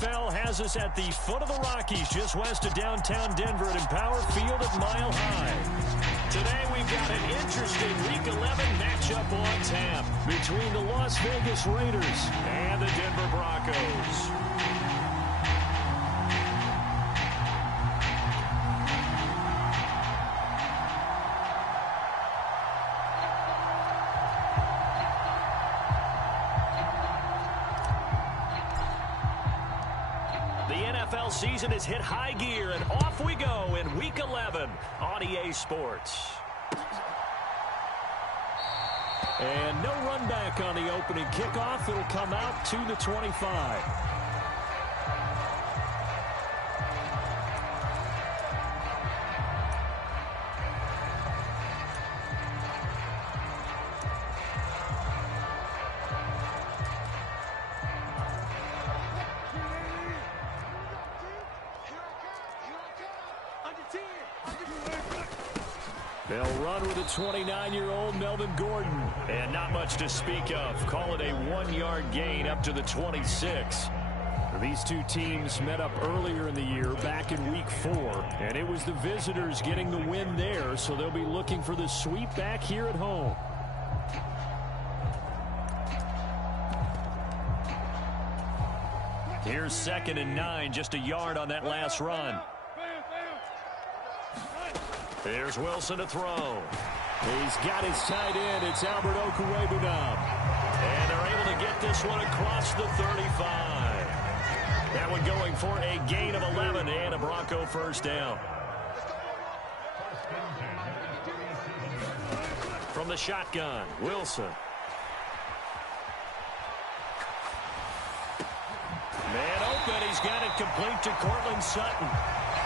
NFL has us at the foot of the Rockies, just west of downtown Denver at Empower Field at Mile High. Today we've got an interesting Week 11 matchup on tap between the Las Vegas Raiders and the Denver Broncos. Season has hit high gear, and off we go in Week 11 on EA Sports. And no run back on the opening kickoff. It'll come out to the 25. They'll run with a 29-year-old Melvin Gordon. And not much to speak of. Call it a 1-yard gain up to the 26. These two teams met up earlier in the year, back in Week 4. And it was the visitors getting the win there, so they'll be looking for the sweep back here at home. Here's 2nd and 9, just a yard on that last run. There's Wilson to throw. He's got his tight end. It's Albert Okwuegbunam. And they're able to get this one across the 35. That one going for a gain of 11 and a Bronco first down. From the shotgun, Wilson. Man open. He's got it complete to Cortland Sutton.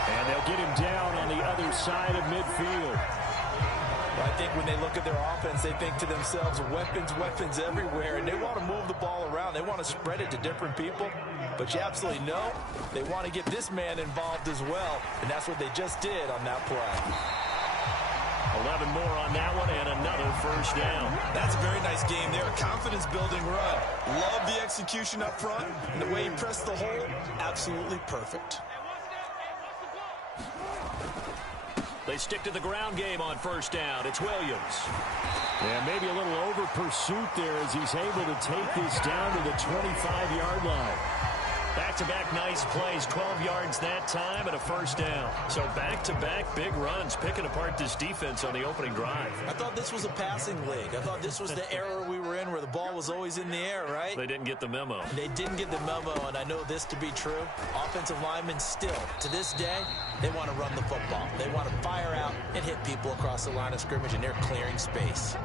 And they'll get him down on the other side of midfield. I think when they look at their offense, they think to themselves, weapons, weapons everywhere. And they want to move the ball around. They want to spread it to different people. But you absolutely know they want to get this man involved as well. And that's what they just did on that play. 11 more on that one and another first down. That's a very nice game there. A confidence-building run. Love the execution up front. And the way he pressed the hole, absolutely perfect. They stick to the ground game on first down. It's Williams. And maybe a little over pursuit there as he's able to take this down to the 25-yard line. Back-to-back nice plays, 12 yards that time and a first down. So back-to-back big runs, picking apart this defense on the opening drive. I thought this was a passing league. I thought this was the era we were in where the ball was always in the air, right? They didn't get the memo. They didn't get the memo, and I know this to be true. Offensive linemen still, to this day, they want to run the football. They want to fire out and hit people across the line of scrimmage, and they're clearing space.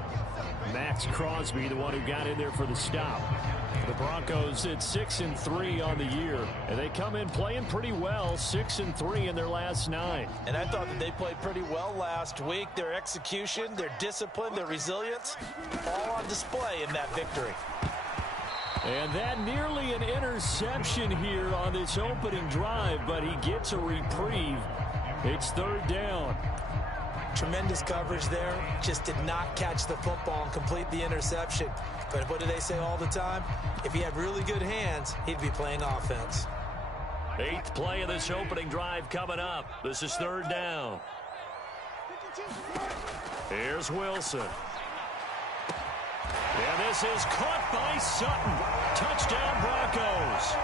Max Crosby, the one who got in there for the stop. The Broncos at 6-3 on the year, and they come in playing pretty well, 6-3 in their last 9. And I thought that they played pretty well last week. Their execution, their discipline, their resilience, all on display in that victory. And that nearly an interception here on this opening drive, but he gets a reprieve. It's 3rd down. Tremendous coverage there. Just did not catch the football and complete the interception. But what do they say all the time? If he had really good hands, he'd be playing offense. 8th play of this opening drive coming up. This is 3rd down. Here's Wilson. And this is caught by Sutton. Touchdown, Broncos.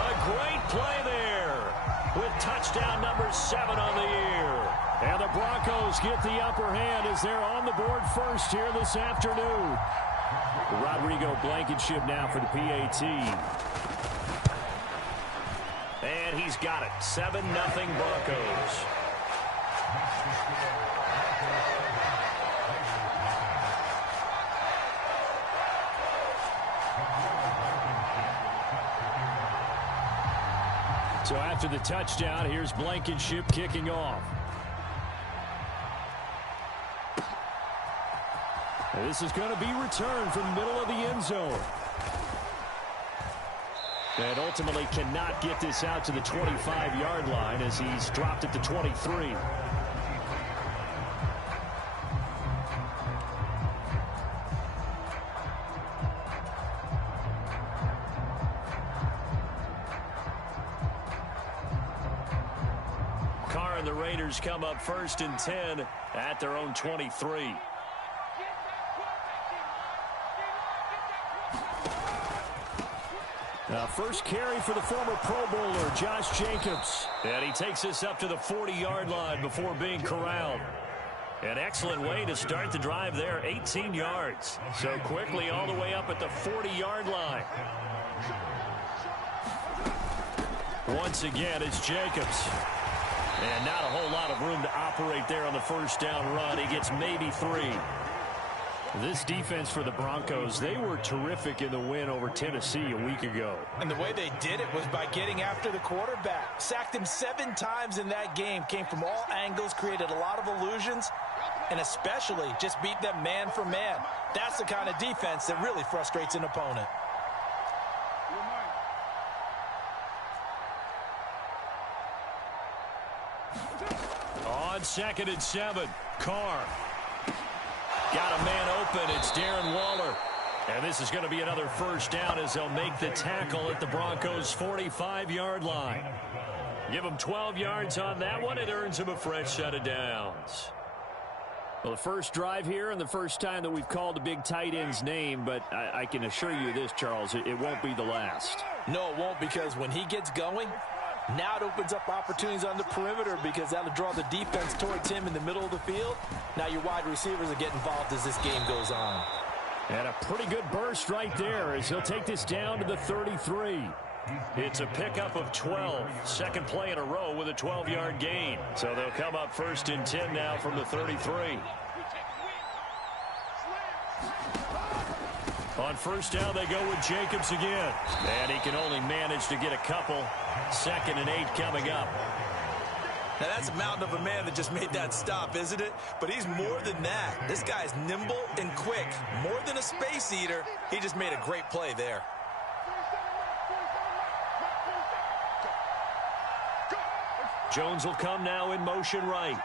A great play there with touchdown number 7 on the year. And the Broncos get the upper hand as they're on the board first here this afternoon. Rodrigo Blankenship now for the PAT. And he's got it. 7-0 Broncos. So after the touchdown, here's Blankenship kicking off. And this is going to be returned from the middle of the end zone. And ultimately cannot get this out to the 25-yard line as he's dropped at the 23. Carr and the Raiders come up 1st and 10 at their own 23. Now, first carry for the former Pro Bowler, Josh Jacobs. And he takes this up to the 40-yard line before being corralled. An excellent way to start the drive there, 18 yards. So quickly all the way up at the 40-yard line. Once again, it's Jacobs. And not a whole lot of room to operate there on the first down run. He gets maybe 3. This defense for the Broncos, they were terrific in the win over Tennessee a week ago. And the way they did it was by getting after the quarterback. Sacked him 7 times in that game. Came from all angles, created a lot of illusions, and especially just beat them man for man. That's the kind of defense that really frustrates an opponent. On 2nd and 7, Carr. Got a man open. It's Darren Waller. And this is going to be another first down as they'll make the tackle at the Broncos' 45-yard line. Give them 12 yards on that one. It earns them a fresh set of downs. Well, the first drive here and the first time that we've called the big tight end's name, but I can assure you this, Charles, it won't be the last. No, it won't, because when he gets going, now it opens up opportunities on the perimeter because that'll draw the defense towards him in the middle of the field. Now your wide receivers are getting involved as this game goes on. And a pretty good burst right there as he'll take this down to the 33. It's a pickup of 12. Second play in a row with a 12-yard gain. So they'll come up 1st and 10 now from the 33. On first down, they go with Jacobs again. And he can only manage to get a couple. 2nd and 8 coming up. Now, that's a mountain of a man that just made that stop, isn't it? But he's more than that. This guy's nimble and quick. More than a space eater, he just made a great play there. Jones will come now in motion right.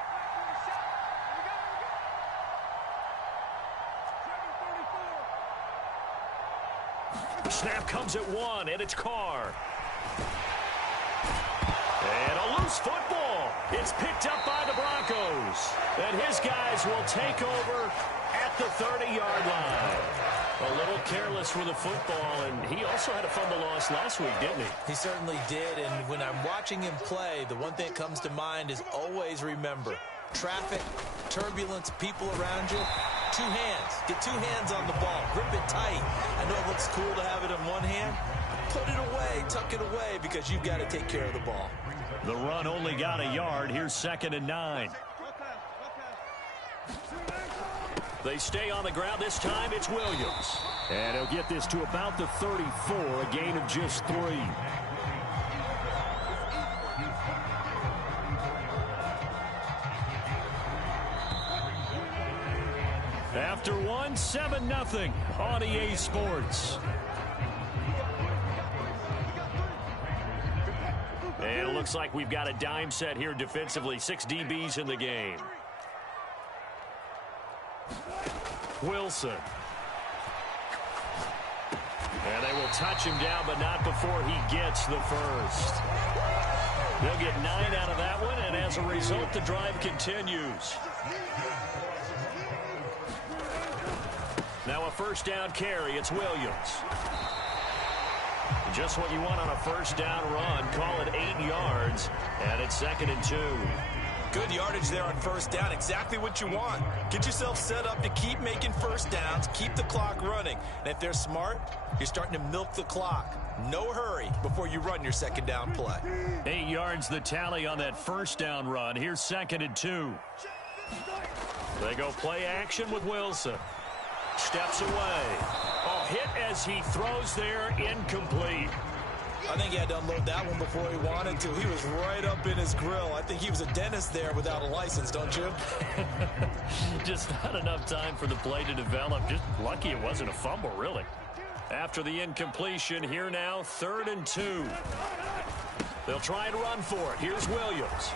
Snap comes at 1, and it's Carr. And a loose football. It's picked up by the Broncos. And his guys will take over at the 30-yard line. A little careless with the football, and he also had a fumble loss last week, didn't he? He certainly did, and when I'm watching him play, the one thing that comes to mind is always remember, traffic, turbulence, people around you, 2 hands. Get 2 hands on the ball. Grip it tight. I know it looks cool to have it in one hand. Put it away, tuck it away, because you've got to take care of the ball. The run only got a yard. Here's 2nd and 9. They stay on the ground. This time it's Williams. And he'll get this to about the 34, a gain of just 3. After 1, 7-0 on EA Sports. And it looks like we've got a dime set here defensively. 6 DBs in the game. Wilson. And they will touch him down, but not before he gets the first. They'll get 9 out of that one, and as a result, the drive continues. Now a first down carry. It's Williams. Just what you want on a first down run. Call it 8 yards, and it's 2nd and 2. Good yardage there on first down. Exactly what you want. Get yourself set up to keep making first downs, keep the clock running. And if they're smart, you're starting to milk the clock. No hurry before you run your second down play. 8 yards the tally on that first down run. Here's 2nd and 2. They go play action with Wilson. Steps away. Oh, hit as he throws there, incomplete. I think he had to unload that one before he wanted to. He was right up in his grill. I think he was a dentist there without a license, don't you? Just not enough time for the play to develop. Just lucky it wasn't a fumble, really. After the incompletion, here now, 3rd and 2. They'll try and run for it. Here's Williams.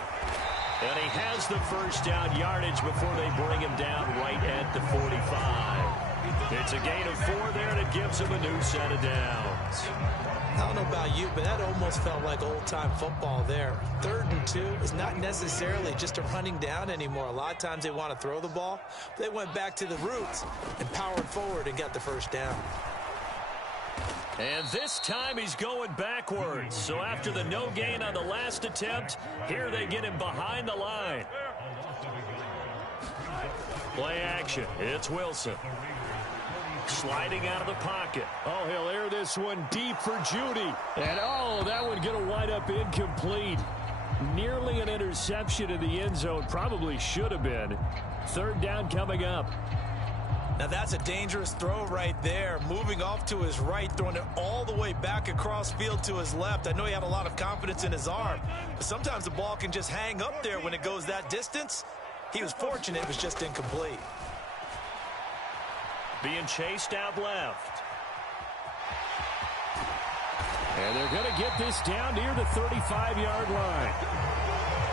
And he has the first down yardage before they bring him down right at the 45. It's a gain of 4 there, and it gives him a new set of downs. downs. I don't know about you, but that almost felt like old-time football there. 3rd and 2 is not necessarily just a running down anymore. A lot of times they want to throw the ball. They went back to the roots and powered forward and got the first down. And this time he's going backwards. So after the no gain on the last attempt, here they get him behind the line. Play action. It's Wilson. Sliding out of the pocket. Oh, he'll air this one deep for Judy. And, oh, that one going to wind up incomplete. Nearly an interception in the end zone. Probably should have been. 3rd down coming up. Now, that's a dangerous throw right there. Moving off to his right, throwing it all the way back across field to his left. I know he had a lot of confidence in his arm, but sometimes the ball can just hang up there when it goes that distance. He was fortunate it was just incomplete. Being chased out left. And they're going to get this down near the 35-yard line.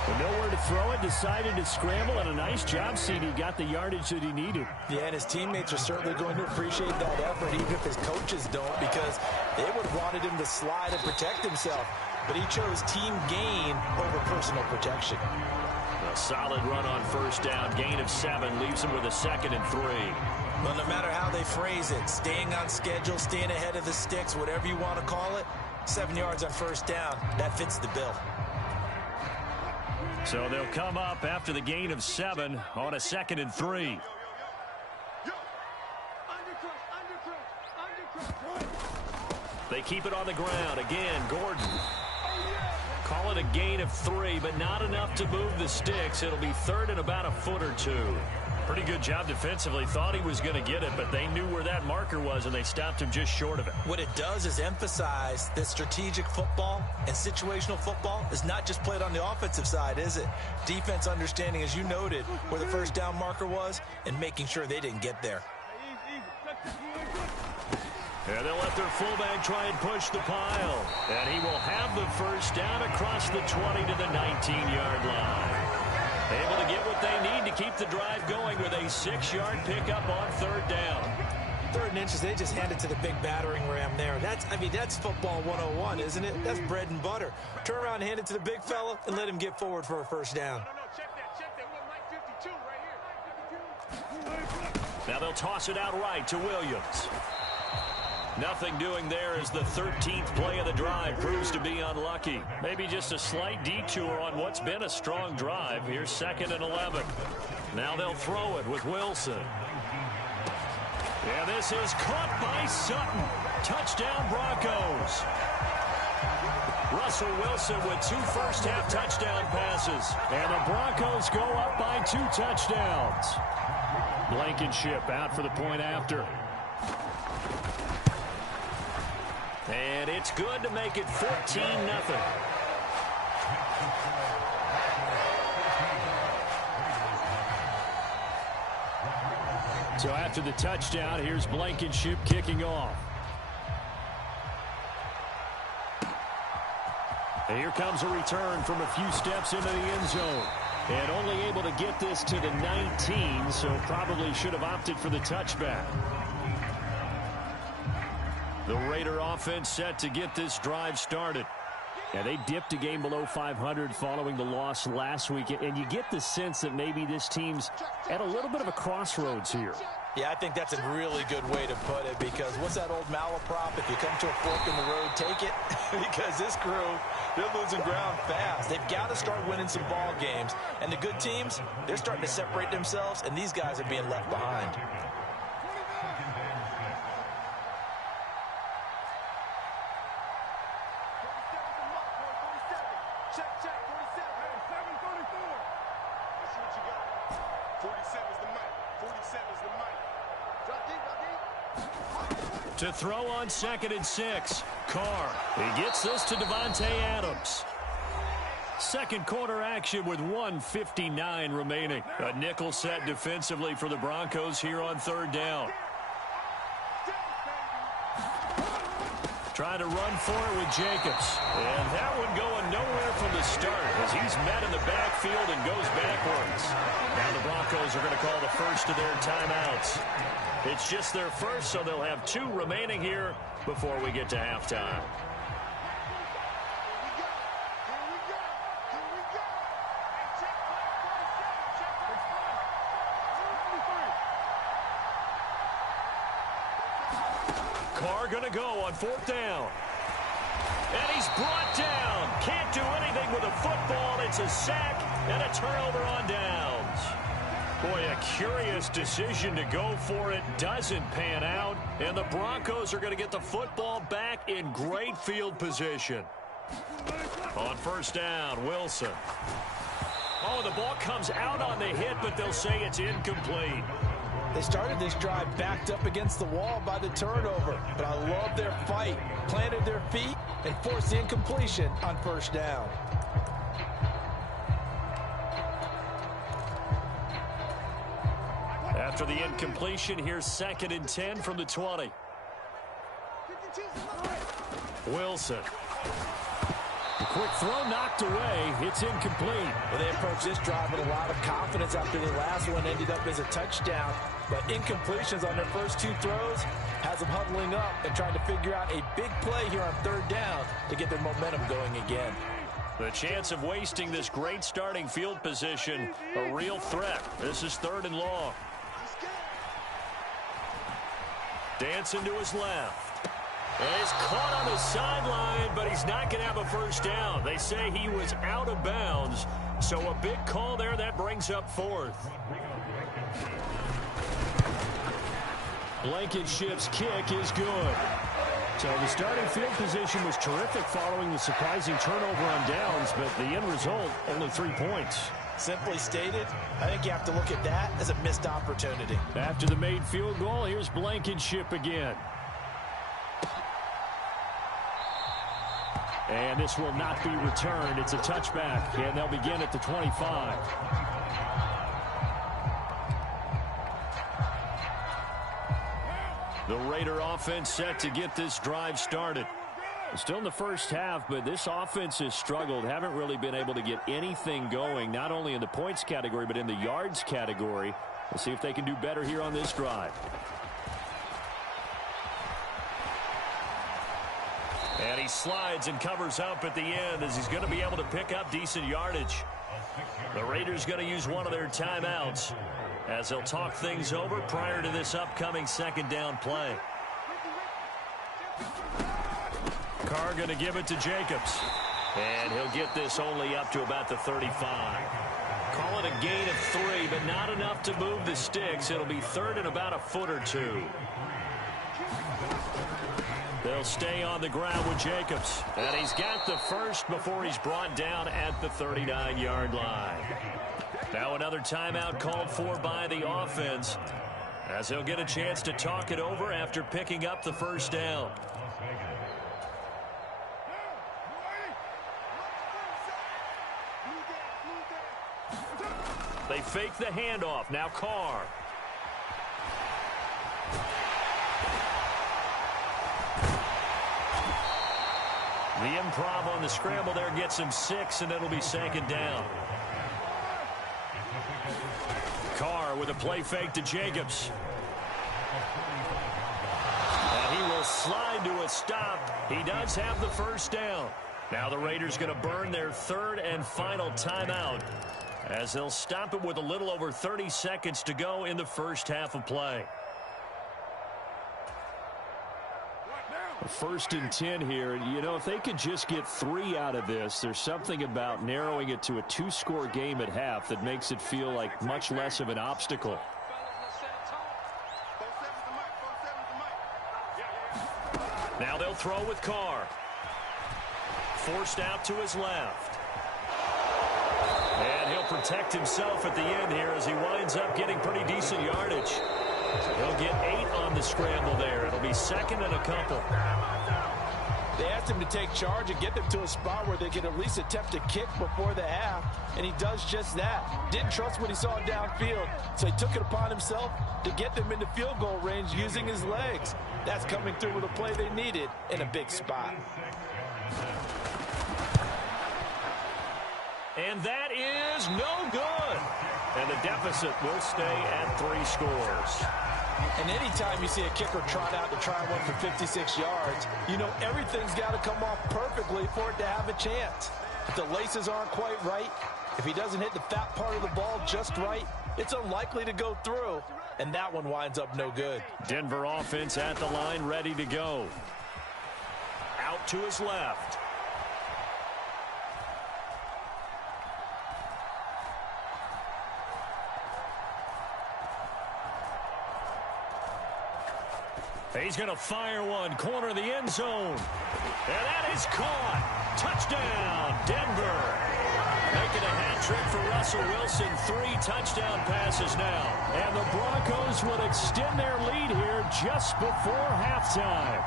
But nowhere to throw it, decided to scramble, and a nice job, CD. Got the yardage that he needed. Yeah, and his teammates are certainly going to appreciate that effort, even if his coaches don't, because they would have wanted him to slide and protect himself. But he chose team gain over personal protection. A solid run on 1st down. Gain of 7 leaves him with a 2nd and 3. Well, no matter how they phrase it, staying on schedule, staying ahead of the sticks, whatever you want to call it, 7 yards on 1st down, that fits the bill. So they'll come up after the gain of 7 on a 2nd and 3. They keep it on the ground. Again, Gordon. Call it a gain of 3, but not enough to move the sticks. It'll be 3rd and about a foot or 2. Pretty good job defensively. Thought he was going to get it, but they knew where that marker was, and they stopped him just short of it. What it does is emphasize that strategic football and situational football is not just played on the offensive side, is it? Defense understanding, as you noted, where the 1st down marker was and making sure they didn't get there. And they'll let their fullback try and push the pile. And he will have the 1st down across the 20 to the 19-yard line. Able to get what they need to keep the drive going with a 6-yard pickup on 3rd down. 3rd and inches, they just hand it to the big battering ram there. That's football 101, isn't it? That's bread and butter. Turn around and hand it to the big fella and let him get forward for a 1st down. Check that. What, Mike 52 right here. Now they'll toss it out right to Williams. Nothing doing there as the 13th play of the drive proves to be unlucky. Maybe just a slight detour on what's been a strong drive. Here's 2nd and 11. Now they'll throw it with Wilson. And this is caught by Sutton. Touchdown Broncos. Russell Wilson with 2 first-half touchdown passes. And the Broncos go up by 2 touchdowns. Blankenship out for the point after. And it's good to make it 14-0. So after the touchdown, here's Blankenship kicking off. And here comes a return from a few steps into the end zone. And only able to get this to the 19, so probably should have opted for the touchback. The Raider offense set to get this drive started. Yeah, they dipped a game below 500 following the loss last week, and you get the sense that maybe this team's at a little bit of a crossroads here. Yeah, I think that's a really good way to put it, because what's that old malaprop? If you come to a fork in the road, take it. Because this crew, they're losing ground fast. They've got to start winning some ball games. And the good teams, they're starting to separate themselves, and these guys are being left behind. To throw on 2nd and 6. Carr. He gets this to Devontae Adams. Second quarter action with 1:59 remaining. A nickel set defensively for the Broncos here on 3rd down. Trying to run for it with Jacobs. And that one going nowhere from the start as he's met in the backfield and goes backwards. Now the Broncos are going to call the first of their timeouts. It's just their first, so they'll have 2 remaining here before we get to halftime. Carr going to go on 4th down. And he's brought down. Can't do anything with a football. It's a sack and a turnover on downs. Boy, a curious decision to go for it. Doesn't pan out. And the Broncos are going to get the football back in great field position. On 1st down, Wilson. Oh, the ball comes out on the hit, but they'll say it's incomplete. They started this drive backed up against the wall by the turnover, but I love their fight. Planted their feet and forced the incompletion on 1st down. After the incompletion, here's 2nd and 10 from the 20. Wilson. The quick throw knocked away. It's incomplete. Well, they approached this drive with a lot of confidence after the last one ended up as a touchdown. But incompletions on their first 2 throws has them huddling up and trying to figure out a big play here on 3rd down to get their momentum going again. The chance of wasting this great starting field position, a real threat. This is 3rd and long. Dancing to his left. And he's caught on the sideline, but he's not going to have a 1st down. They say he was out of bounds. So a big call there that brings up 4th. Blankenship's kick is good. So the starting field position was terrific following the surprising turnover on downs, but the end result, only 3 points. Simply stated, I think you have to look at that as a missed opportunity. After the made field goal, here's Blankenship again. And this will not be returned. It's a touchback, and they'll begin at the 25. The Raider offense set to get this drive started. Still in the first half, but this offense has struggled. Haven't really been able to get anything going, not only in the points category, but in the yards category. We'll see if they can do better here on this drive. And he slides and covers up at the end as he's going to be able to pick up decent yardage. The Raiders going to use one of their timeouts as they'll talk things over prior to this upcoming 2nd down play. Carr going to give it to Jacobs. And he'll get this only up to about the 35. Call it a gain of 3, but not enough to move the sticks. It'll be 3rd and about a foot or 2. They'll stay on the ground with Jacobs. And he's got the first before he's brought down at the 39-yard line. Now another timeout called for by the offense as they'll get a chance to talk it over after picking up the 1st down. They fake the handoff. Now Carr. The improv on the scramble there gets him 6, and it'll be 2nd down. Carr with a play fake to Jacobs. And he will slide to a stop. He does have the 1st down. Now the Raiders going to burn their 3rd and final timeout as they'll stop it with a little over 30 seconds to go in the first half of play. 1st and 10 here. You know, if they could just get 3 out of this, there's something about narrowing it to a 2-score game at half that makes it feel like much less of an obstacle. Now they'll throw with Carr. Forced out to his left. And he'll protect himself at the end here as he winds up getting pretty decent yardage. He'll get 8 on the scramble there. It'll be 2nd and a couple. They asked him to take charge and get them to a spot where they can at least attempt a kick before the half, and he does just that. Didn't trust what he saw downfield, so he took it upon himself to get them into field goal range using his legs. That's coming through with a play they needed in a big spot. And that is no good. And the deficit will stay at 3 scores. And anytime you see a kicker trot out to try one for 56 yards, you know everything's got to come off perfectly for it to have a chance. If the laces aren't quite right, if he doesn't hit the fat part of the ball just right, it's unlikely to go through, and that one winds up no good. Denver offense at the line, ready to go. Out to his left. He's going to fire one, corner of the end zone. And that is caught. Touchdown, Denver. Making a hat trick for Russell Wilson. 3 touchdown passes now. And the Broncos will extend their lead here just before halftime.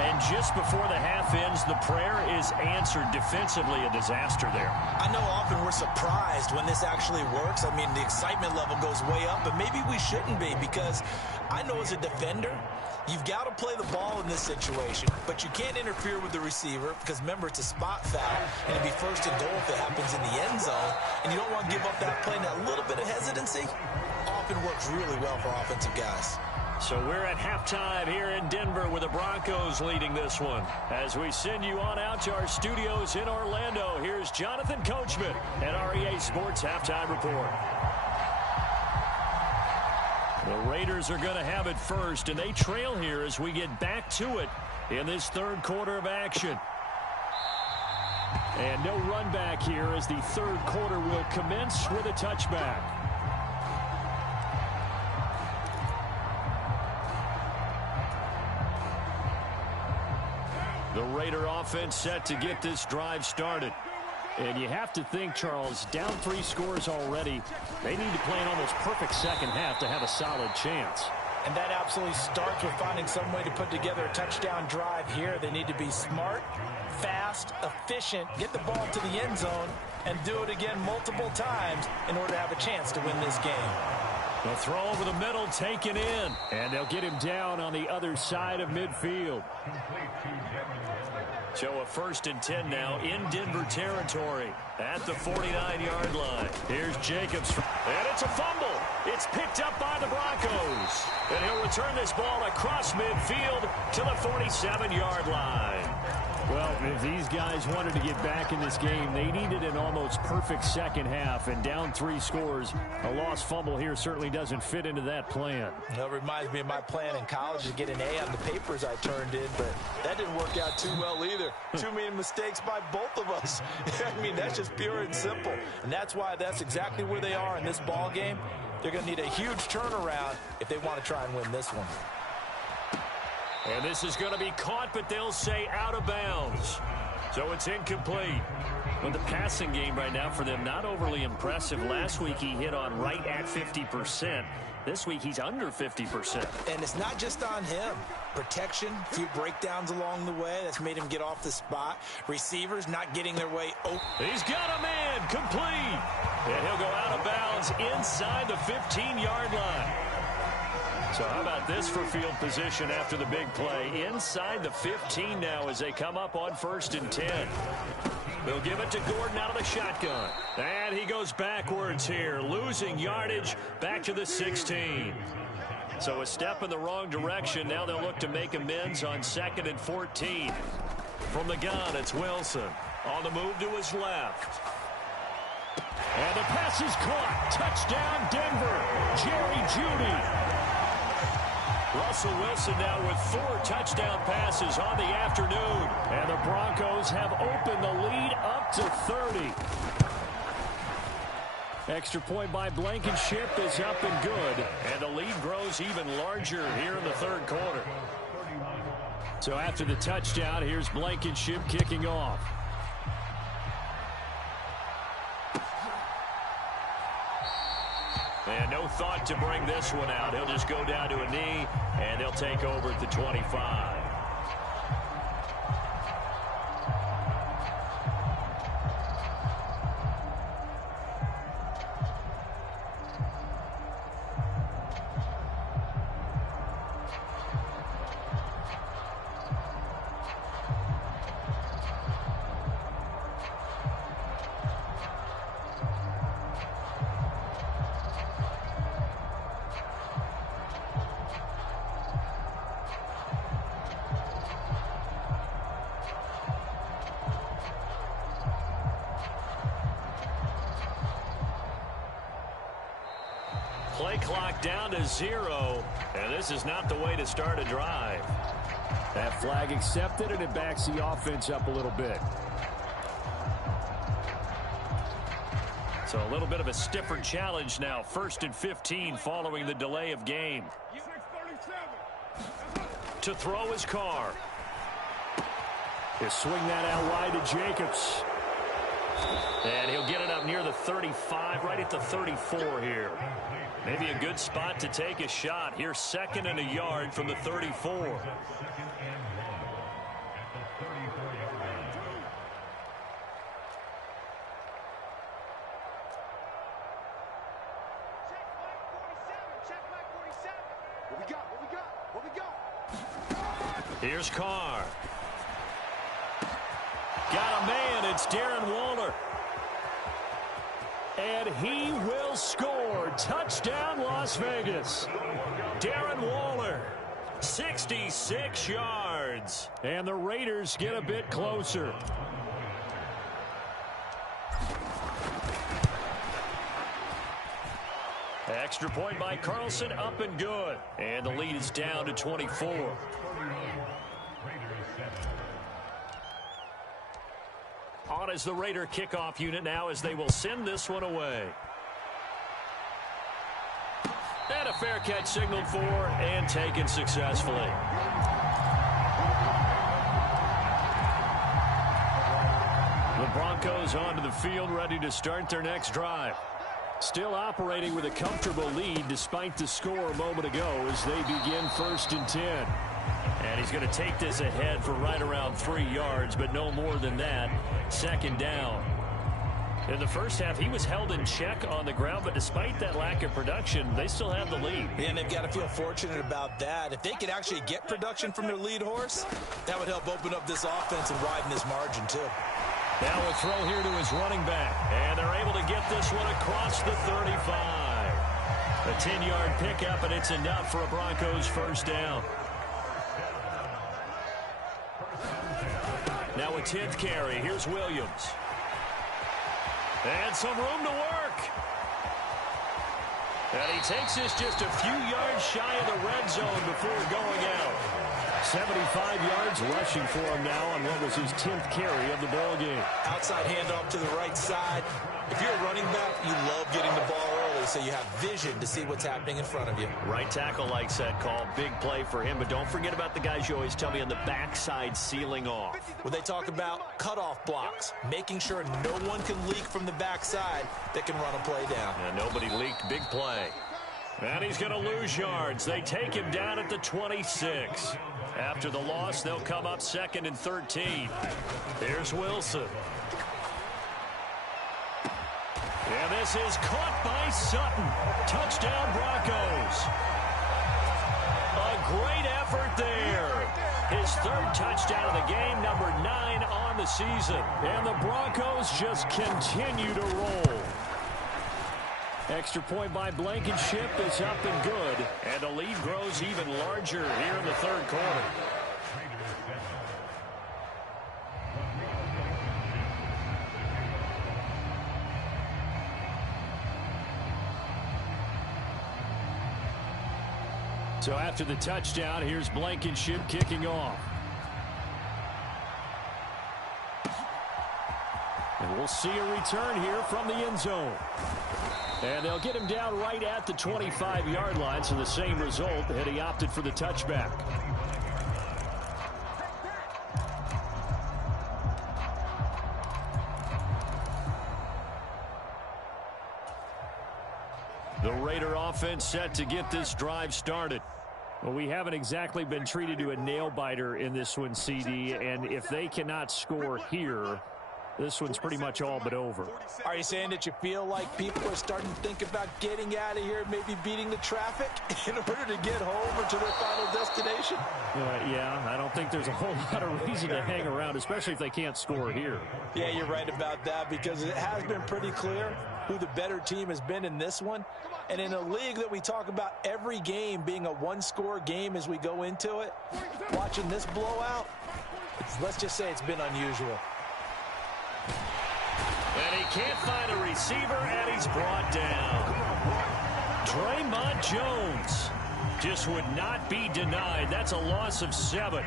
And just before the half ends, the prayer is answered. Defensively, a disaster there. I know often we're surprised when this actually works. I mean, the excitement level goes way up, but maybe we shouldn't be, because I know as a defender, you've got to play the ball in this situation, but you can't interfere with the receiver because, remember, it's a spot foul, and it'd be first and goal if it happens in the end zone, and you don't want to give up that play. And that little bit of hesitancy often works really well for offensive guys. So we're at halftime here in Denver with the Broncos leading this one. As we send you on out to our studios in Orlando, here's Jonathan Coachman at REA Sports Halftime Report. The Raiders are going to have it first, and they trail here as we get back to it in this third quarter of action. And no run back here as the third quarter will commence with a touchback. The Raider offense set to get this drive started. And you have to think, Charles, down 3 scores already. They need to play an almost perfect second half to have a solid chance. And that absolutely starts with finding some way to put together a touchdown drive here. They need to be smart, fast, efficient, get the ball to the end zone, and do it again multiple times in order to have a chance to win this game. They'll throw over the middle, taken in. And they'll get him down on the other side of midfield. So a 1st and 10 now in Denver territory at the 49-yard line. Here's Jacobs. And it's a fumble. It's picked up by the Broncos. And he'll return this ball across midfield to the 47-yard line. Well, if these guys wanted to get back in this game, they needed an almost perfect second half, and down 3 scores. A lost fumble here certainly doesn't fit into that plan. Well, it reminds me of my plan in college to get an A on the papers I turned in, but that didn't work out too well either. Too many mistakes by both of us. I mean, that's just pure and simple. And that's why that's exactly where they are in this ball game. They're going to need a huge turnaround if they want to try and win this one. And this is going to be caught, but they'll say out of bounds. So it's incomplete. Well, the passing game right now for them, not overly impressive. Last week he hit on right at 50%. This week he's under 50%. And it's not just on him. Protection, a few breakdowns along the way. That's made him get off the spot. Receivers not getting their way open. He's got a man, complete. And he'll go out of bounds inside the 15-yard line. So how about this for field position after the big play? Inside the 15 now as they come up on 1st and 10. They'll give it to Gordon out of the shotgun. And he goes backwards here, losing yardage back to the 16. So a step in the wrong direction. Now they'll look to make amends on 2nd and 14. From the gun, it's Wilson. On the move to his left. And the pass is caught. Touchdown, Denver. Jerry Jeudy. Russell Wilson now with 4 touchdown passes on the afternoon. And the Broncos have opened the lead up to 30. Extra point by Blankenship is up and good. And the lead grows even larger here in the third quarter. So after the touchdown, here's Blankenship kicking off. And no thought to bring this one out. He'll just go down to a knee, and they'll take over at the 25. Play clock down to 0, and this is not the way to start a drive. That flag accepted, and it backs the offense up a little bit. So a little bit of a stiffer challenge now. 1st and 15 following the delay of game. To throw his car. He'll swing that out wide to Jacobs. And he'll get it up near the 35, right at the 34 here. Maybe a good spot to take a shot. Here's 2nd and a yard from the 34. Here's Carr. Got a man. It's Darren Waller. And he will score. Touchdown, Las Vegas. Darren Waller, 66 yards. And the Raiders get a bit closer. Extra point by Carlson, up and good. And the lead is down to 24. On is the Raider kickoff unit now as they will send this one away. And a fair catch signaled for and taken successfully. The Broncos onto the field, ready to start their next drive. Still operating with a comfortable lead despite the score a moment ago as they begin 1st and 10. And he's going to take this ahead for right around 3 yards, but no more than that. 2nd down. In the first half, he was held in check on the ground, but despite that lack of production, they still have the lead. Yeah, and they've got to feel fortunate about that. If they could actually get production from their lead horse, that would help open up this offense and widen this margin, too. Now a throw here to his running back, and they're able to get this one across the 35. A 10-yard pickup, and it's enough for a Broncos 1st down. Now a 10th carry. Here's Williams. And some room to work. And he takes this just a few yards shy of the red zone before going out. 75 yards rushing for him now on what was his 10th carry of the ball game. Outside handoff to the right side. If you're a running back, you love getting the ball early so you have vision to see what's happening in front of you. Right tackle likes that call. Big play for him, but don't forget about the guys you always tell me on the backside sealing off. When they talk about cutoff blocks, making sure no one can leak from the backside that can run a play down. And nobody leaked. Big play. And he's going to lose yards. They take him down at the 26. After the loss, they'll come up 2nd and 13. Here's Wilson. And this is caught by Sutton. Touchdown, Broncos. A great effort there. His 3rd touchdown of the game, number 9 on the season. And the Broncos just continue to roll. Extra point by Blankenship is up and good. And the lead grows even larger here in the 3rd quarter. So after the touchdown, here's Blankenship kicking off. And we'll see a return here from the end zone. And they'll get him down right at the 25-yard line, so the same result, and he opted for the touchback. The Raider offense set to get this drive started. Well, we haven't exactly been treated to a nail-biter in this one, CD, and if they cannot score here, this one's pretty much all but over. Are you saying that you feel like people are starting to think about getting out of here, maybe beating the traffic in order to get home or to their final destination? Yeah, I don't think there's a whole lot of reason to hang around, especially if they can't score here. Yeah, you're right about that, because it has been pretty clear who the better team has been in this one. And in a league that we talk about every game being a one-score game as we go into it, watching this blowout, let's just say it's been unusual. And he can't find a receiver, and he's brought down. Draymond Jones just would not be denied. That's a loss of 7.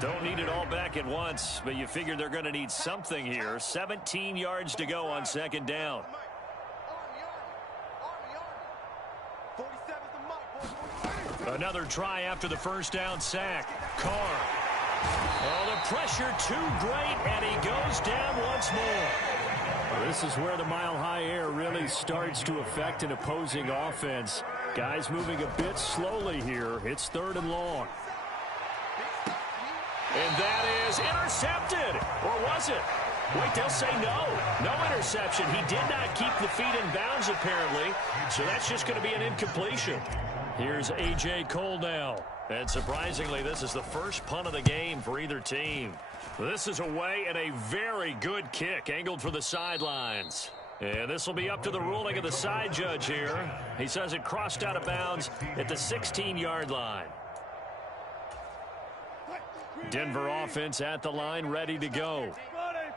Don't need it all back at once, but you figure they're going to need something here. 17 yards to go on second down. Another try after the first down sack. Carr. Oh, the pressure too great, and he goes down once more. Well, this is where the mile-high air really starts to affect an opposing offense. Guys moving a bit slowly here. It's 3rd and long. And that is intercepted. Or was it? Wait, they'll say no. No interception. He did not keep the feet in bounds, apparently. So that's just going to be an incompletion. Here's A.J. Cole now. And surprisingly, this is the first punt of the game for either team. This is away and a very good kick angled for the sidelines. And this will be up to the ruling of the side judge here. He says it crossed out of bounds at the 16-yard line. Denver offense at the line, ready to go.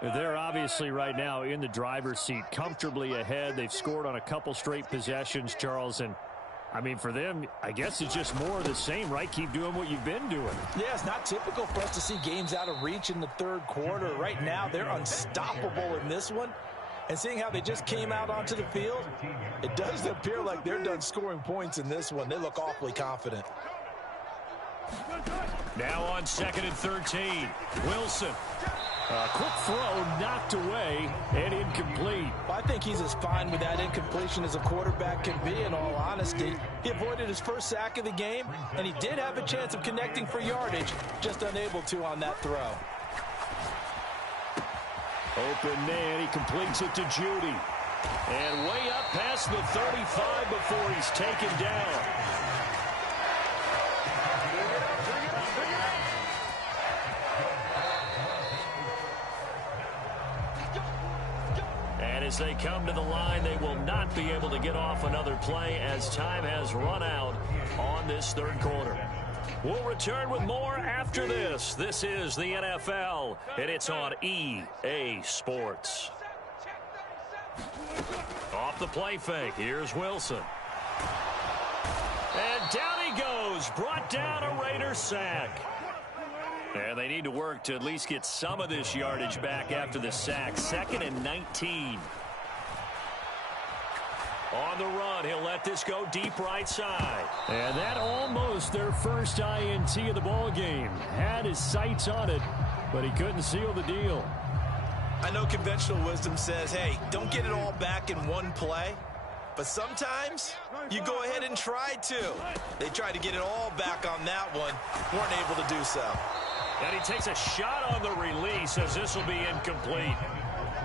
They're obviously right now in the driver's seat, comfortably ahead. They've scored on a couple straight possessions, Charles, and I mean, for them, I guess it's just more of the same, right? Keep doing what you've been doing. Yeah, it's not typical for us to see games out of reach in the 3rd quarter. Right now, they're unstoppable in this one. And seeing how they just came out onto the field, it does appear like they're done scoring points in this one. They look awfully confident. Now on 2nd and 13, Wilson. A quick throw knocked away and incomplete. Well, I think he's as fine with that incompletion as a quarterback can be, in all honesty. He avoided his first sack of the game, and he did have a chance of connecting for yardage, just unable to on that throw. Open man, he completes it to Judy. And way up past the 35 before he's taken down. And as they come to the line, they will not be able to get off another play as time has run out on this 3rd quarter. We'll return with more after this. This is the NFL, and it's on EA Sports. Off the play fake, here's Wilson. And down he goes, brought down a Raider sack. And they need to work to at least get some of this yardage back after the sack. 2nd and 19. On the run, he'll let this go deep right side. And that almost their first INT of the ball game. Had his sights on it, but he couldn't seal the deal. I know conventional wisdom says, hey, don't get it all back in one play. But sometimes you go ahead and try to. They tried to get it all back on that one. Weren't able to do so. And he takes a shot on the release as this will be incomplete.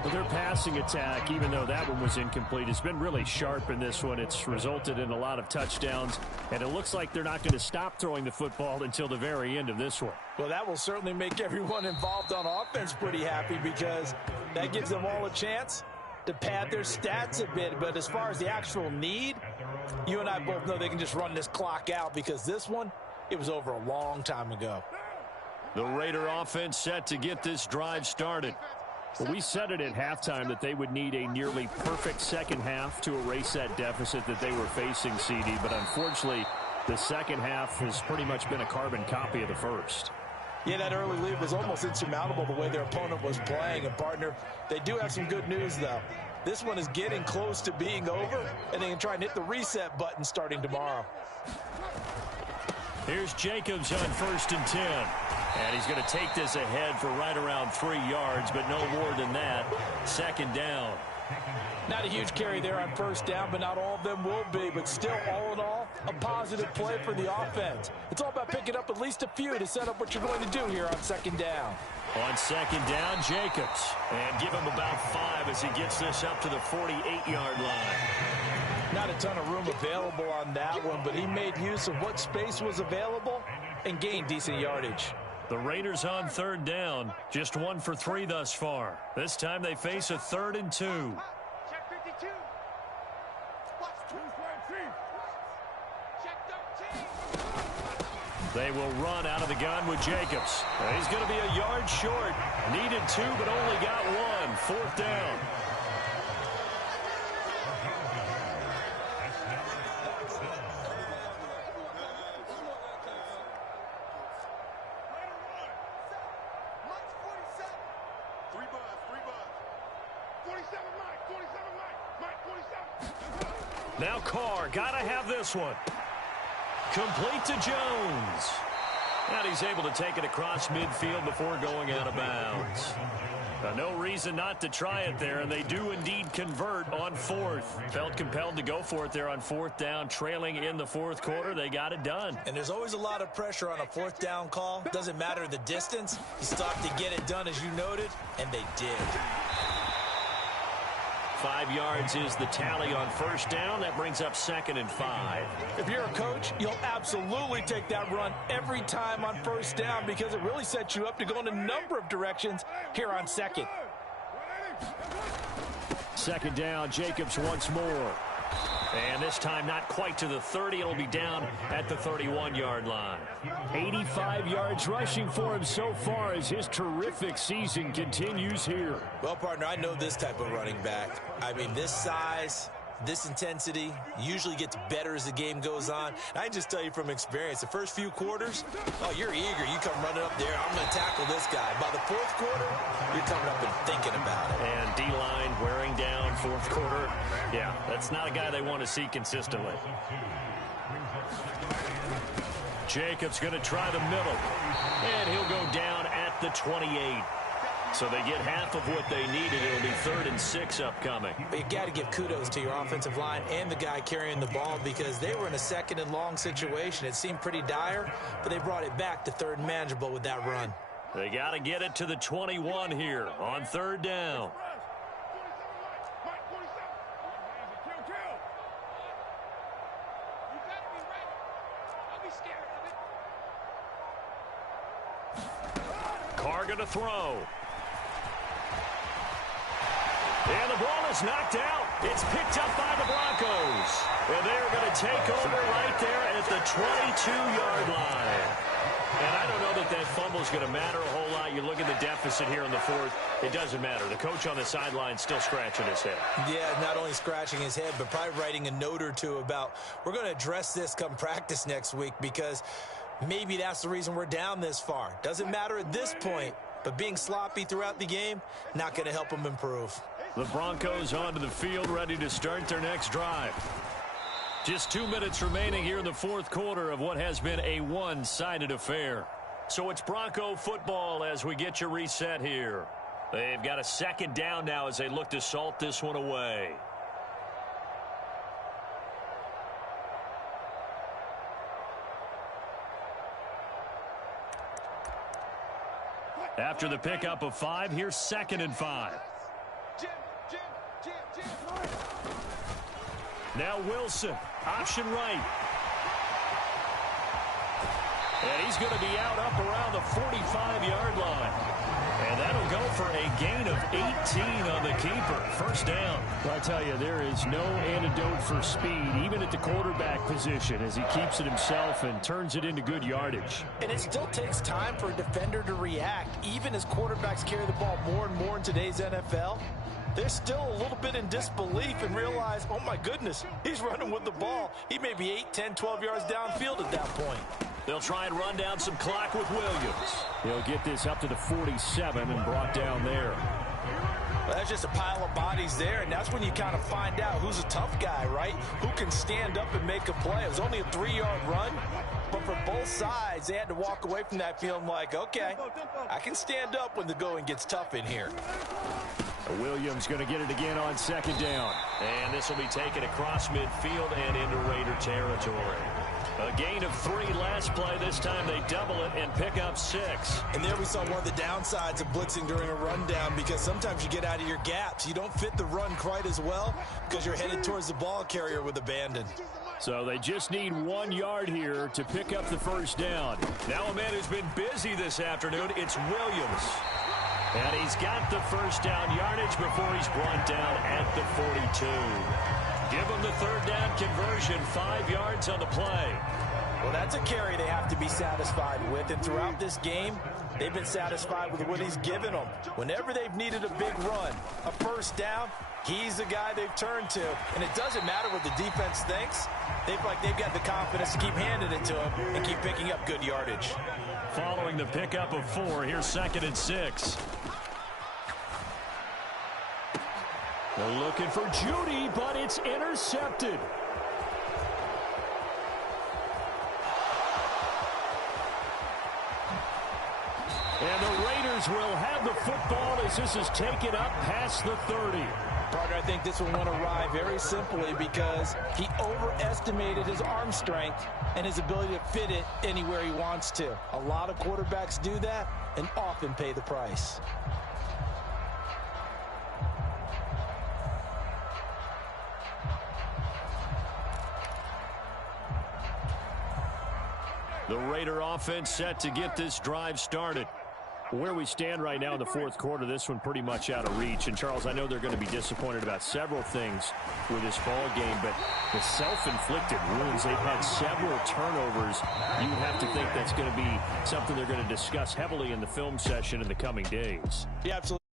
Well, their passing attack, even though that one was incomplete, has been really sharp in this one. It's resulted in a lot of touchdowns, and it looks like they're not going to stop throwing the football until the very end of this one. Well, that will certainly make everyone involved on offense pretty happy because that gives them all a chance to pad their stats a bit. But as far as the actual need, you and I both know they can just run this clock out because this one, it was over a long time ago. The Raider offense set to get this drive started. Well, we said it at halftime that they would need a nearly perfect second half to erase that deficit that they were facing, CD. But unfortunately, the second half has pretty much been a carbon copy of the first. Yeah, that early lead was almost insurmountable the way their opponent was playing. And, partner, they do have some good news, though. This one is getting close to being over, and they can try and hit the reset button starting tomorrow. Here's Jacobs on 1st and 10. And he's going to take this ahead for right around 3 yards, but no more than that. 2nd down. Not a huge carry there on 1st down, but not all of them will be. But still, all in all, a positive play for the offense. It's all about picking up at least a few to set up what you're going to do here on 2nd down. On 2nd down, Jacobs. And give him about 5 as he gets this up to the 48-yard line. Not a ton of room available on that one, but he made use of what space was available and gained decent yardage. The Raiders on 3rd down, just 1 for 3 thus far. This time they face a 3rd and 2. Check 52. Watch 213. Check 13. They will run out of the gun with Jacobs. He's going to be a yard short. Needed 2, but only got 1. 4th down. 47 Mike, 47. Now Carr, gotta have this one. Complete to Jones. And he's able to take it across midfield before going out of bounds. No reason not to try it there, and they do indeed convert on fourth. Felt compelled to go for it there on fourth down, trailing in the fourth quarter. They got it done. And there's always a lot of pressure on a fourth down call. Doesn't matter the distance. You stop to get it done, as you noted, and they did. 5 yards is the tally on first down. That brings up 2nd and 5. If you're a coach, you'll absolutely take that run every time on first down because it really sets you up to go in a number of directions here on second. 2nd down, Jacobs once more. And this time not quite to the 30. It'll be down at the 31-yard line. 85 yards rushing for him so far as his terrific season continues here. Well, partner, I know this type of running back. I mean, this size, this intensity usually gets better as the game goes on. I can just tell you from experience, the first few quarters, oh, you're eager. You come running up there, I'm going to tackle this guy. By the fourth quarter, you're coming up and thinking about it. And D-line wearing down fourth quarter. Yeah, that's not a guy they want to see consistently. Jacobs going to try the middle. And he'll go down at the 28. So they get half of what they needed. It'll be 3rd and 6 upcoming. But you got to give kudos to your offensive line and the guy carrying the ball because they were in a 2nd and long situation. It seemed pretty dire, but they brought it back to 3rd and manageable with that run. They got to get it to the 21 here on 3rd down. Carr going to throw. And the ball is knocked out. It's picked up by the Broncos. And they're going to take over right there at the 22-yard line. And I don't know that that fumble is going to matter a whole lot. You look at the deficit here in the fourth. It doesn't matter. The coach on the sideline still scratching his head. Yeah, not only scratching his head, but probably writing a note or two about we're going to address this come practice next week because maybe that's the reason we're down this far. Doesn't matter at this point, but being sloppy throughout the game, not going to help them improve. The Broncos onto the field, ready to start their next drive. Just 2 minutes remaining here in the fourth quarter of what has been a one-sided affair. So it's Bronco football as we get you reset here. They've got a 2nd down now as they look to salt this one away. After the pickup of 5, here's 2nd and 5. Now Wilson, option right. And he's going to be out up around the 45-yard line. And that'll go for a gain of 18 on the keeper. First down. Well, I tell you, there is no antidote for speed, even at the quarterback position, as he keeps it himself and turns it into good yardage. And it still takes time for a defender to react, even as quarterbacks carry the ball more and more in today's NFL. They're still a little bit in disbelief and realize, oh, my goodness, he's running with the ball. He may be 8, 10, 12 yards downfield at that point. They'll try and run down some clock with Williams. He'll get this up to the 47 and brought down there. Well, that's just a pile of bodies there, and that's when you kind of find out who's a tough guy, right? Who can stand up and make a play. It was only a 3-yard run, but for both sides, they had to walk away from that feeling like, okay, I can stand up when the going gets tough in here. Williams going to get it again on 2nd down. And this will be taken across midfield and into Raider territory. A gain of 3 last play. This time they double it and pick up 6. And there we saw one of the downsides of blitzing during a rundown because sometimes you get out of your gaps. You don't fit the run quite as well because you're headed towards the ball carrier with abandon. So they just need 1 yard here to pick up the first down. Now a man who's been busy this afternoon, it's Williams. And he's got the first down yardage before he's brought down at the 42. Give him the 3rd down conversion, 5 yards on the play. Well, that's a carry they have to be satisfied with. And throughout this game, they've been satisfied with what he's given them. Whenever they've needed a big run, a first down, he's the guy they've turned to. And it doesn't matter what the defense thinks. They've got the confidence to keep handing it to him and keep picking up good yardage. Following the pickup of 4, here's 2nd and 6. They're looking for Judy, but it's intercepted. And the Raiders will have the football as this is taken up past the 30. Partner, I think this one went awry very simply because he overestimated his arm strength and his ability to fit it anywhere he wants to. A lot of quarterbacks do that and often pay the price. The Raider offense set to get this drive started. Where we stand right now in the fourth quarter, this one pretty much out of reach. And, Charles, I know they're going to be disappointed about several things with this ball game, but the self-inflicted wounds, they've had several turnovers. You would have to think that's going to be something they're going to discuss heavily in the film session in the coming days. Yeah, absolutely.